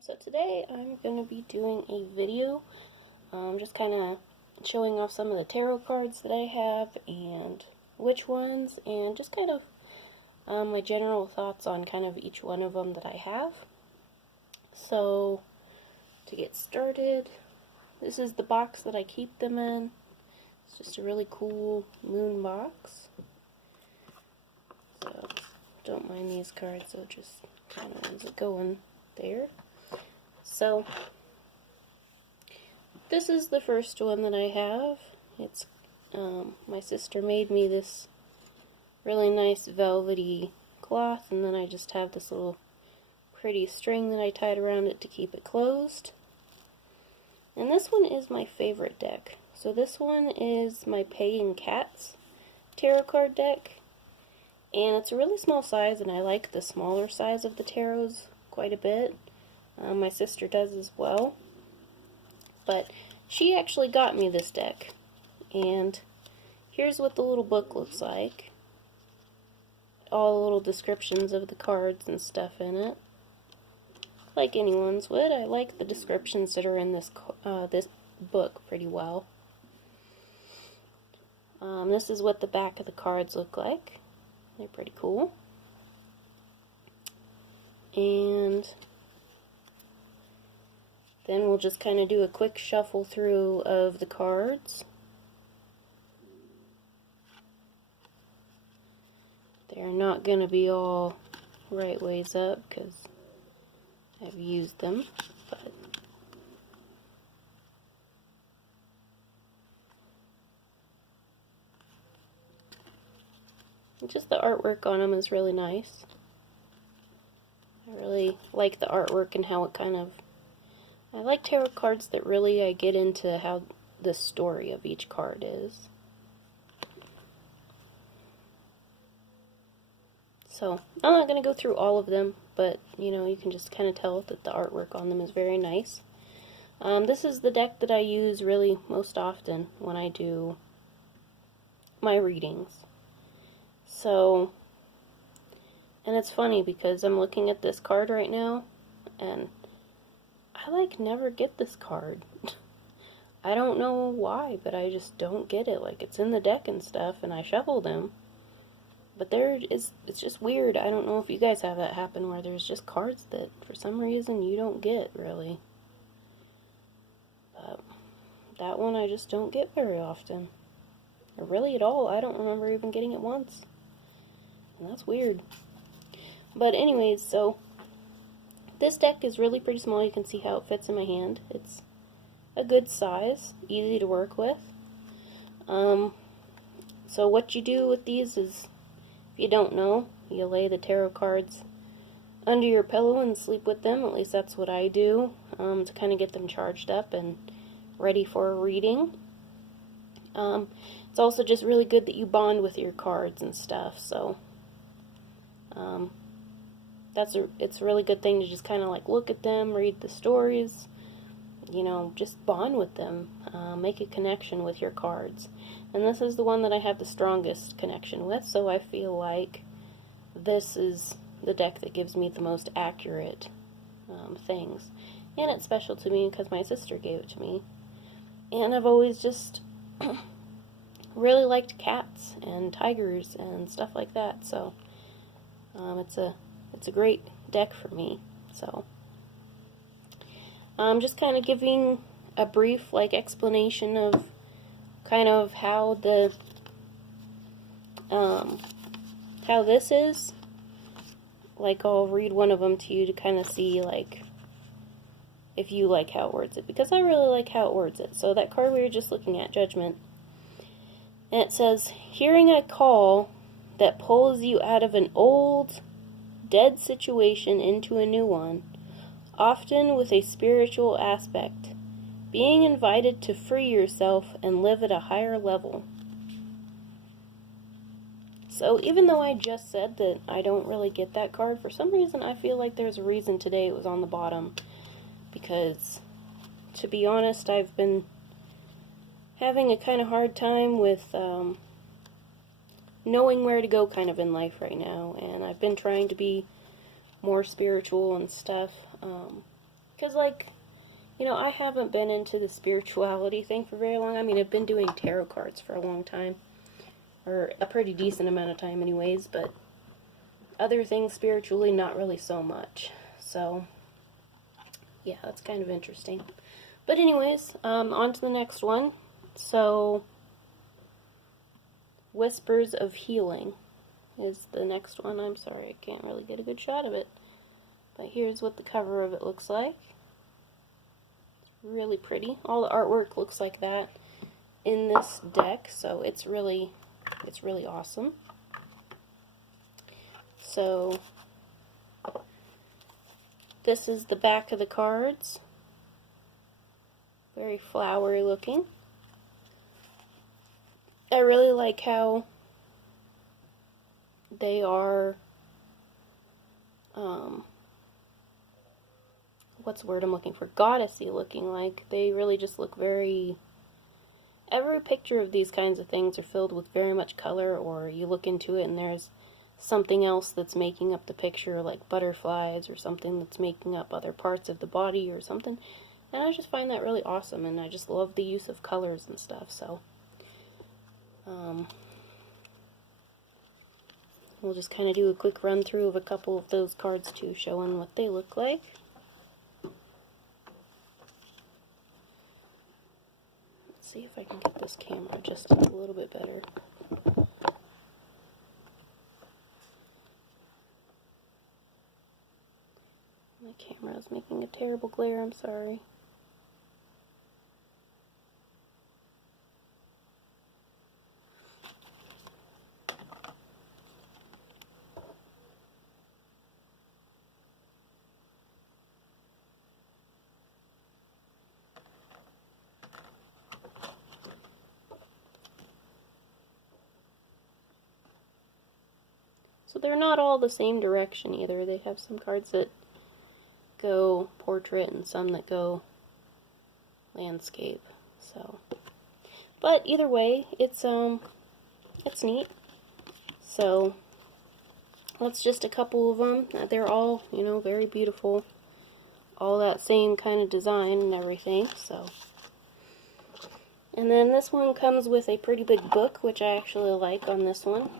So today I'm going to be doing a video, just kind of showing off some of the tarot cards that I have and which ones, and just kind of my general thoughts on kind of each one of them that I have. So to get started, this is the box that I keep them in. It's just a really cool moon box. So don't mind these cards, so just kind of ends up going there. So this is the first one that I have. It's my sister made me this really nice velvety cloth, and then I just have this little pretty string that I tied around it to keep it closed. And this one is my favorite deck. So this one is my Pagan Cats tarot card deck, and it's a really small size, and I like the smaller size of the tarots quite a bit. My sister does as well, but she actually got me this deck, and here's what the little book looks like. All the little descriptions of the cards and stuff in it, like anyone's would. I like the descriptions that are in this this book pretty well. This is what the back of the cards look like. They're pretty cool. And then we'll just kind of do a quick shuffle through of the cards. They're not going to be all right ways up because I've used them, but just the artwork on them is really nice. I really like the artwork and how it kind of... I like tarot cards that really I get into how the story of each card is. So, I'm not going to go through all of them, but, you know, you can just kind of tell that the artwork on them is very nice. This is the deck that I use really most often when I do my readings. So, and it's funny because I'm looking at this card right now, and I like never get this card. I don't know why, but I just don't get it. Like, it's in the deck and stuff, and I shuffle them. But it's just weird. I don't know if you guys have that happen where there's just cards that for some reason you don't get, really. But that one I just don't get very often. Or really at all. I don't remember even getting it once. And that's weird. But anyways, so this deck is really pretty small. You can see how it fits in my hand. It's a good size, easy to work with. So what you do with these is, if you don't know, you lay the tarot cards under your pillow and sleep with them. At least that's what I do, to kind of get them charged up and ready for a reading. It's also just really good that you bond with your cards and stuff, so it's a really good thing to just kind of like look at them, read the stories, you know, just bond with them, make a connection with your cards. And this is the one that I have the strongest connection with, so I feel like this is the deck that gives me the most accurate things. And it's special to me because my sister gave it to me. And I've always just really liked cats and tigers and stuff like that, so it's a great deck for me. So I'm just kind of giving a brief like explanation of kind of how the how this is. Like, I'll read one of them to you to kind of see like if you like how it words it, because I really like how it words it. So that card we were just looking at, Judgment, and it says, hearing a call that pulls you out of an old dead situation into a new one, often with a spiritual aspect, being invited to free yourself and live at a higher level. So even though I just said that I don't really get that card, for some reason I feel like there's a reason today it was on the bottom. Because, to be honest, I've been having a kind of hard time with knowing where to go kind of in life right now, and I've been trying to be more spiritual and stuff. Because, like, you know, I haven't been into the spirituality thing for very long. I mean, I've been doing tarot cards for a long time, or a pretty decent amount of time anyways, but other things spiritually, not really so much. So, yeah, that's kind of interesting. But anyways, on to the next one. So, Whispers of Healing is the next one. I'm sorry, I can't really get a good shot of it. But here's what the cover of it looks like. It's really pretty. All the artwork looks like that in this deck, so it's really awesome. So, this is the back of the cards. Very flowery looking. I really like how they are, what's the word I'm looking for? Goddessy looking. Like, they really just look very, every picture of these kinds of things are filled with very much color, or you look into it and there's something else that's making up the picture, like butterflies or something that's making up other parts of the body or something. And I just find that really awesome, and I just love the use of colors and stuff, so we'll just kind of do a quick run through of a couple of those cards too, showing what they look like. Let's see if I can get this camera just a little bit better. My camera is making a terrible glare, I'm sorry. So they're not all the same direction either. They have some cards that go portrait and some that go landscape. So, but either way, it's neat. So that's just a couple of them. They're all, you know, very beautiful. All that same kind of design and everything. So, and then this one comes with a pretty big book, which I actually like on this one.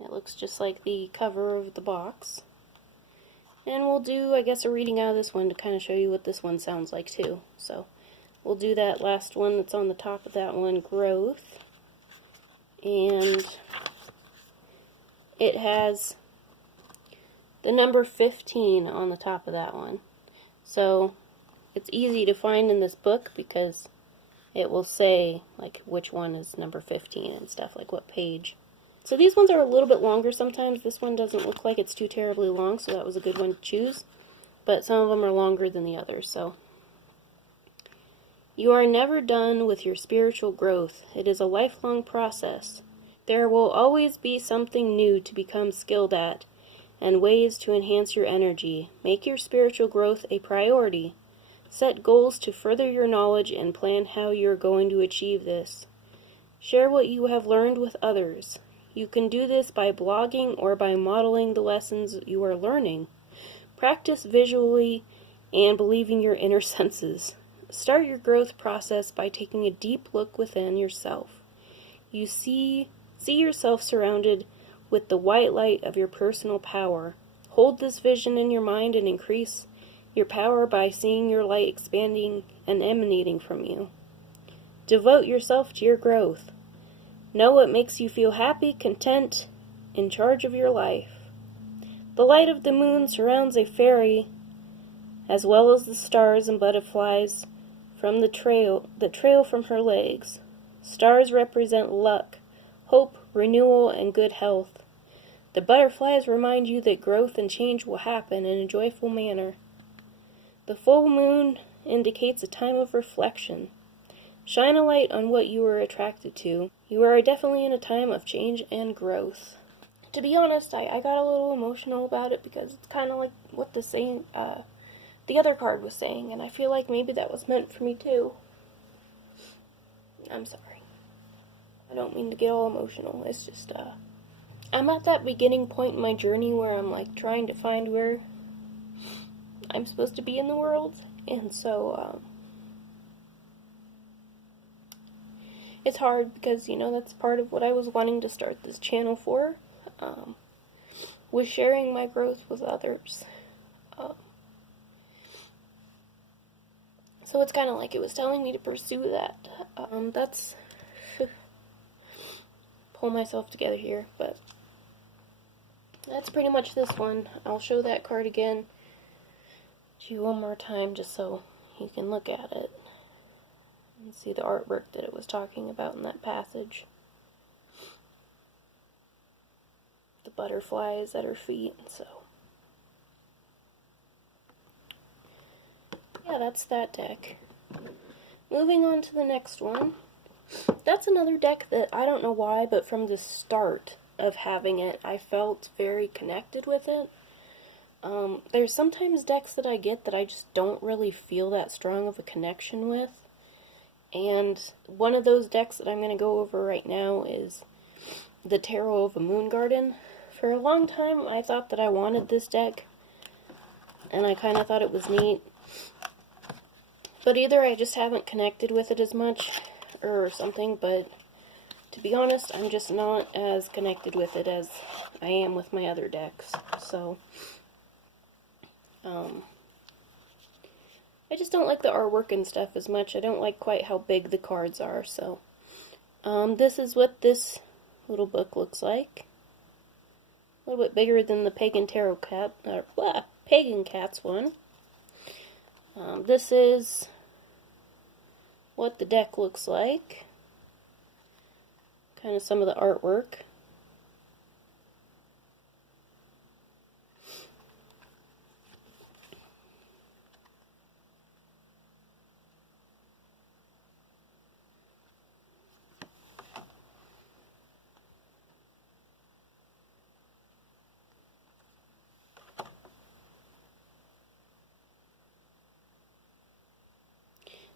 It looks just like the cover of the box. And we'll do, I guess, a reading out of this one to kind of show you what this one sounds like too. So we'll do that last one that's on the top of that one, Growth. And it has the number 15 on the top of that one. So it's easy to find in this book because it will say like which one is number 15 and stuff, like what page. So these ones are a little bit longer sometimes. This one doesn't look like it's too terribly long, so that was a good one to choose. But some of them are longer than the others, so. You are never done with your spiritual growth. It is a lifelong process. There will always be something new to become skilled at, and ways to enhance your energy. Make your spiritual growth a priority. Set goals to further your knowledge and plan how you are going to achieve this. Share what you have learned with others. You can do this by blogging or by modeling the lessons you are learning. Practice visually and believing your inner senses. Start your growth process by taking a deep look within yourself. You see yourself surrounded with the white light of your personal power. Hold this vision in your mind and increase your power by seeing your light expanding and emanating from you. Devote yourself to your growth. Know what makes you feel happy, content, in charge of your life. The light of the moon surrounds a fairy, as well as the stars and butterflies from the trail from her legs. Stars represent luck, hope, renewal, and good health. The butterflies remind you that growth and change will happen in a joyful manner. The full moon indicates a time of reflection. Shine a light on what you are attracted to. You are definitely in a time of change and growth. To be honest, I got a little emotional about it because it's kind of like what the other card was saying, and I feel like maybe that was meant for me too. I'm sorry. I don't mean to get all emotional. It's just, I'm at that beginning point in my journey where I'm like trying to find where I'm supposed to be in the world, and so it's hard because, you know, that's part of what I was wanting to start this channel for, was sharing my growth with others. So it's kind of like it was telling me to pursue that. That's pull myself together here, but that's pretty much this one. I'll show that card again to you one more time just so you can look at it and see the artwork that it was talking about in that passage. The butterflies at her feet, so yeah, that's that deck. Moving on to the next one. That's another deck that I don't know why, but from the start of having it, I felt very connected with it. There's sometimes decks that I get that I just don't really feel that strong of a connection with. And one of those decks that I'm going to go over right now is the Tarot of a Moon Garden. For a long time, I thought that I wanted this deck, and I kind of thought it was neat. But either I just haven't connected with it as much, or something, but to be honest, I'm just not as connected with it as I am with my other decks. So, I just don't like the artwork and stuff as much. I don't like quite how big the cards are, so. This is what this little book looks like. A little bit bigger than the Pagan Tarot Cat, or Pagan Cats one. This is what the deck looks like. Kind of some of the artwork.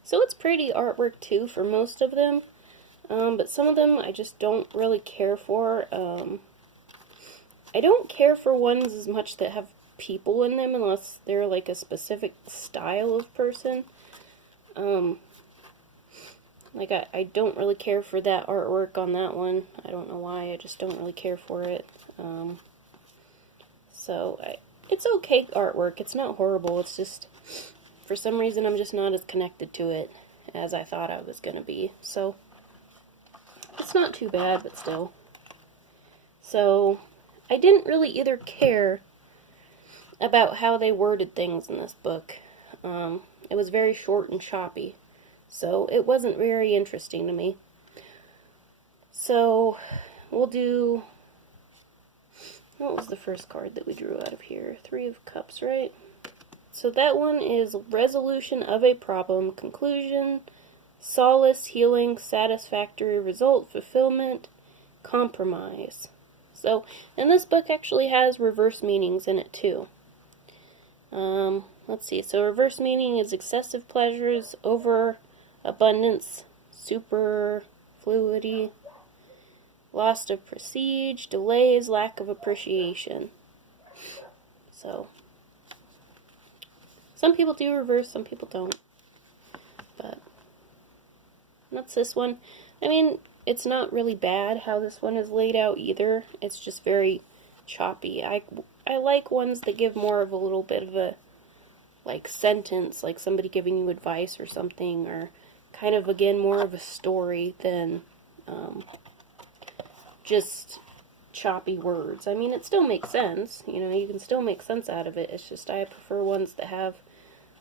So it's pretty artwork too for most of them, but some of them I just don't really care for. I don't care for ones as much that have people in them unless they're like a specific style of person. Like I don't really care for that artwork on that one. I don't know why, I just don't really care for it. It's okay artwork, it's not horrible, it's just, for some reason I'm just not as connected to it as I thought I was going to be. So, it's not too bad, but still. So, I didn't really either care about how they worded things in this book. It was very short and choppy, so it wasn't very interesting to me. So, we'll do, what was the first card that we drew out of here? Three of Cups, right? So that one is resolution of a problem, conclusion, solace, healing, satisfactory result, fulfillment, compromise. So, and this book actually has reverse meanings in it too. Let's see. So reverse meaning is excessive pleasures, overabundance, superfluity, loss of prestige, delays, lack of appreciation. So, some people do reverse, some people don't. But that's this one. I mean, it's not really bad how this one is laid out either. It's just very choppy. I like ones that give more of a little bit of a, like, sentence, like somebody giving you advice or something, or kind of, again, more of a story than just choppy words. I mean, it still makes sense. You know, you can still make sense out of it. It's just I prefer ones that have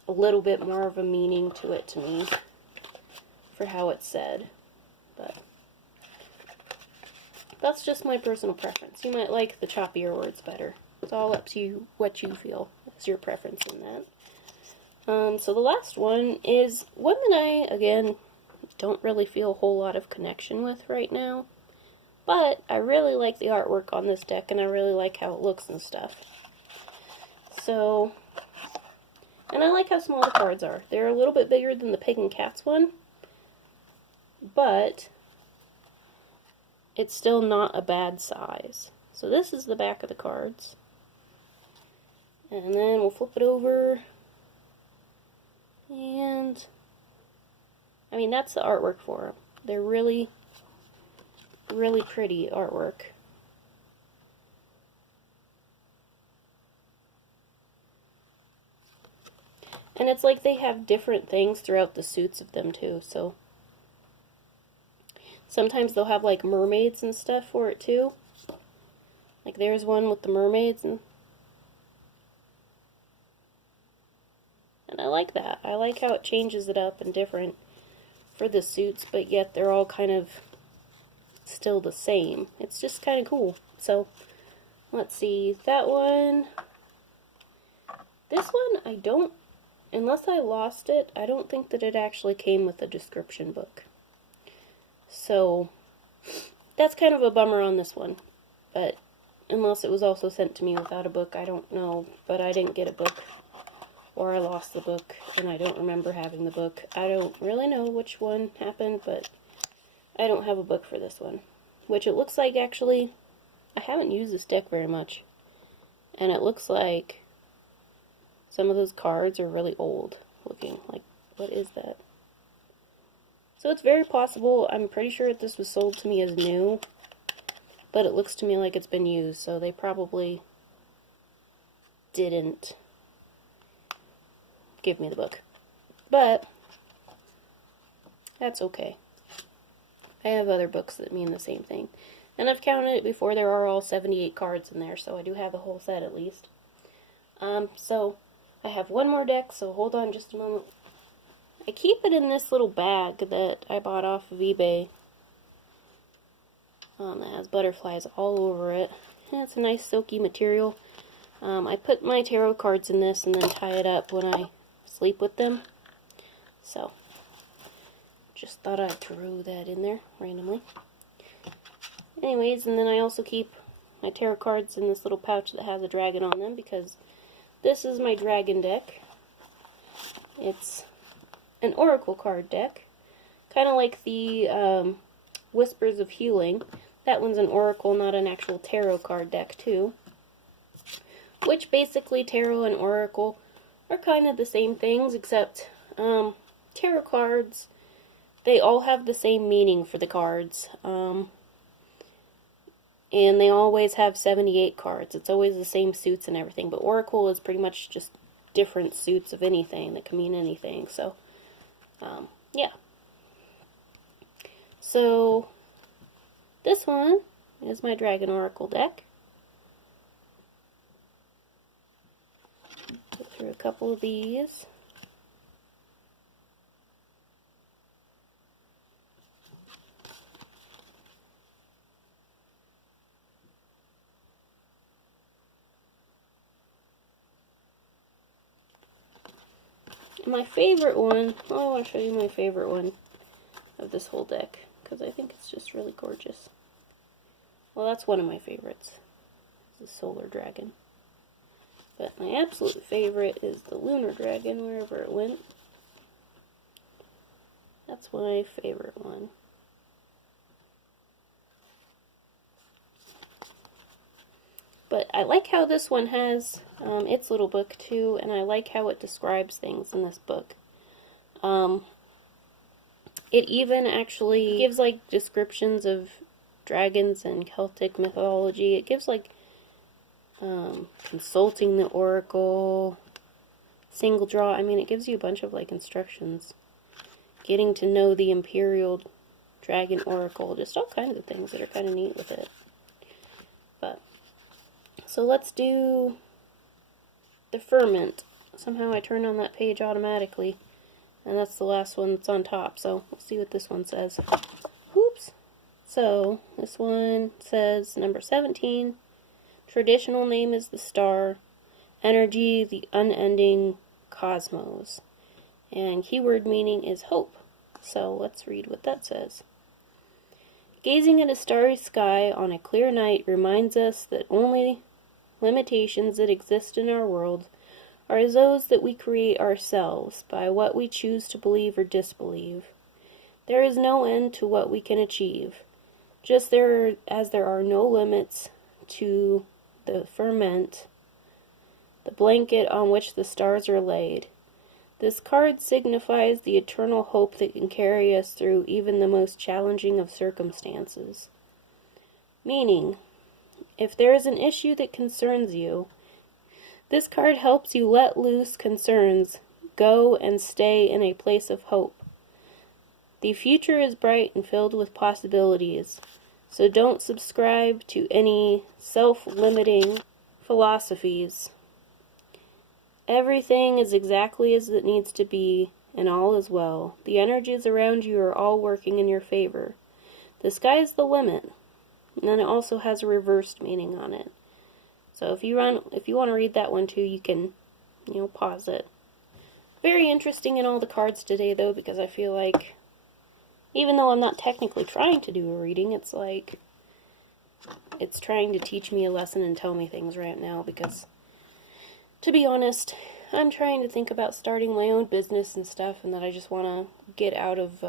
a little bit more of a meaning to it to me for how it's said. But that's just my personal preference. You might like the choppier words better. It's all up to you what you feel is your preference in that. So the last one is one that I, again, don't really feel a whole lot of connection with right now. But I really like the artwork on this deck, and I really like how it looks and stuff. So, and I like how small the cards are. They're a little bit bigger than the Pagan Cats one, but it's still not a bad size. So this is the back of the cards. And then we'll flip it over. And, I mean, that's the artwork for them. They're really, really pretty artwork. And it's like they have different things throughout the suits of them too, so sometimes they'll have like mermaids and stuff for it too. Like there's one with the mermaids, and I like that. I like how it changes it up and different for the suits, but yet they're all kind of still the same. It's just kind of cool. So let's see, that one. This one I don't, unless I lost it, I don't think that it actually came with a description book. So that's kind of a bummer on this one. But unless it was also sent to me without a book, I don't know. But I didn't get a book, or I lost the book, and I don't remember having the book. I don't really know which one happened, but I don't have a book for this one. Which it looks like, actually, I haven't used this deck very much. And it looks like some of those cards are really old looking. Like, what is that? So it's very possible, I'm pretty sure that this was sold to me as new, but it looks to me like it's been used, so they probably didn't give me the book. But that's okay. I have other books that mean the same thing. And I've counted it before, there are all 78 cards in there, so I do have a whole set at least. So I have one more deck, so hold on just a moment. I keep it in this little bag that I bought off of eBay. That has butterflies all over it. And it's a nice silky material. I put my tarot cards in this and then tie it up when I sleep with them. So, just thought I'd throw that in there randomly. Anyways, and then I also keep my tarot cards in this little pouch that has a dragon on them, because this is my dragon deck. It's an oracle card deck, kind of like the Whispers of Healing. That one's an oracle, not an actual tarot card deck too. Which basically tarot and oracle are kind of the same things, except tarot cards, they all have the same meaning for the cards. And they always have 78 cards. It's always the same suits and everything. But oracle is pretty much just different suits of anything that can mean anything. So, yeah. So, this one is my Dragon Oracle deck. Go through a couple of these. My favorite one, oh, I'll show you my favorite one of this whole deck, because I think it's just really gorgeous. Well, that's one of my favorites, the Solar Dragon. But my absolute favorite is the Lunar Dragon, wherever it went. That's my favorite one. But I like how this one has its little book too, and I like how it describes things in this book. It even actually gives like descriptions of dragons and Celtic mythology. It gives like consulting the oracle, single draw. I mean, it gives you a bunch of like instructions. Getting to know the Imperial Dragon Oracle, just all kinds of things that are kind of neat with it. But so let's do the ferment. Somehow I turned on that page automatically, and that's the last one that's on top, so we'll see what this one says. Oops. So this one says number 17, traditional name is the star, energy, the unending cosmos, and keyword meaning is hope. So let's read what that says. Gazing at a starry sky on a clear night reminds us that only limitations that exist in our world are those that we create ourselves by what we choose to believe or disbelieve. There is no end to what we can achieve, just as there are no limits to the firmament, the blanket on which the stars are laid. This card signifies the eternal hope that can carry us through even the most challenging of circumstances. Meaning, if there is an issue that concerns you, this card helps you let loose concerns, go and stay in a place of hope. The future is bright and filled with possibilities, so don't subscribe to any self-limiting philosophies. Everything is exactly as it needs to be, and all is well. The energies around you are all working in your favor. The sky's the limit. And then it also has a reversed meaning on it. So if you want to read that one too, you can, pause it. Very interesting in all the cards today, though, because I feel like, even though I'm not technically trying to do a reading, it's like, it's trying to teach me a lesson and tell me things right now, because, to be honest, I'm trying to think about starting my own business and stuff, and that I just want to get out of,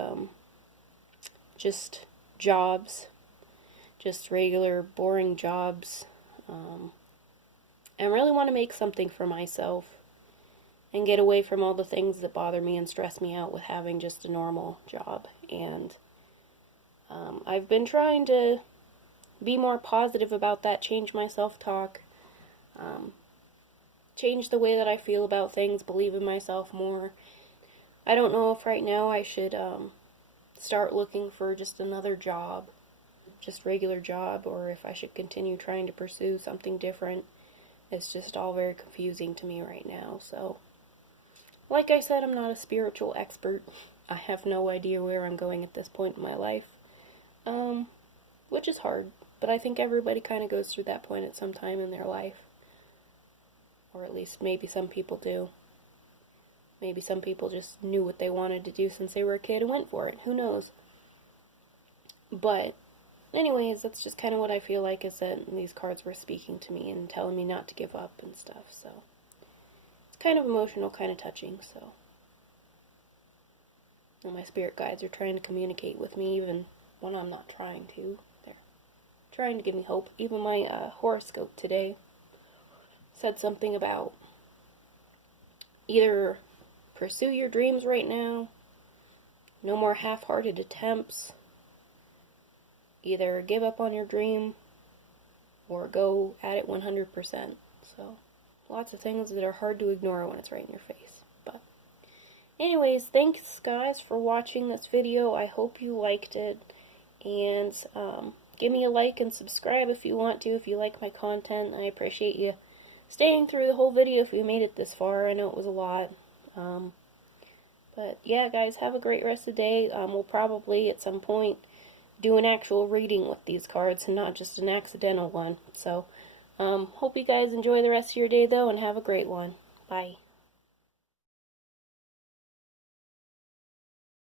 just jobs, just regular, boring jobs, and really want to make something for myself, and get away from all the things that bother me and stress me out with having just a normal job. And I've been trying to be more positive about that, change my self-talk, change the way that I feel about things, believe in myself more. I don't know if right now I should start looking for just another job, just regular job, or if I should continue trying to pursue something different. It's just all very confusing to me right now. So, like I said, I'm not a spiritual expert. I have no idea where I'm going at this point in my life, which is hard, but I think everybody kind of goes through that point at some time in their life, or at least maybe some people do. Maybe some people just knew what they wanted to do since they were a kid and went for it. Who knows? But anyways, that's just kind of what I feel like, is that these cards were speaking to me and telling me not to give up and stuff, so it's kind of emotional, kind of touching, so. And my spirit guides are trying to communicate with me even when I'm not trying to. They're trying to give me hope. Even my horoscope today said something about either pursue your dreams right now, no more half-hearted attempts, either give up on your dream or go at it 100%. So, lots of things that are hard to ignore when it's right in your face. But anyways, thanks guys for watching this video. I hope you liked it, and give me a like and subscribe if you want to, if you like my content. I appreciate you staying through the whole video if you made it this far. I know it was a lot. But yeah, guys, have a great rest of the day. We'll probably at some point do an actual reading with these cards and not just an accidental one. So, hope you guys enjoy the rest of your day though, and have a great one. Bye.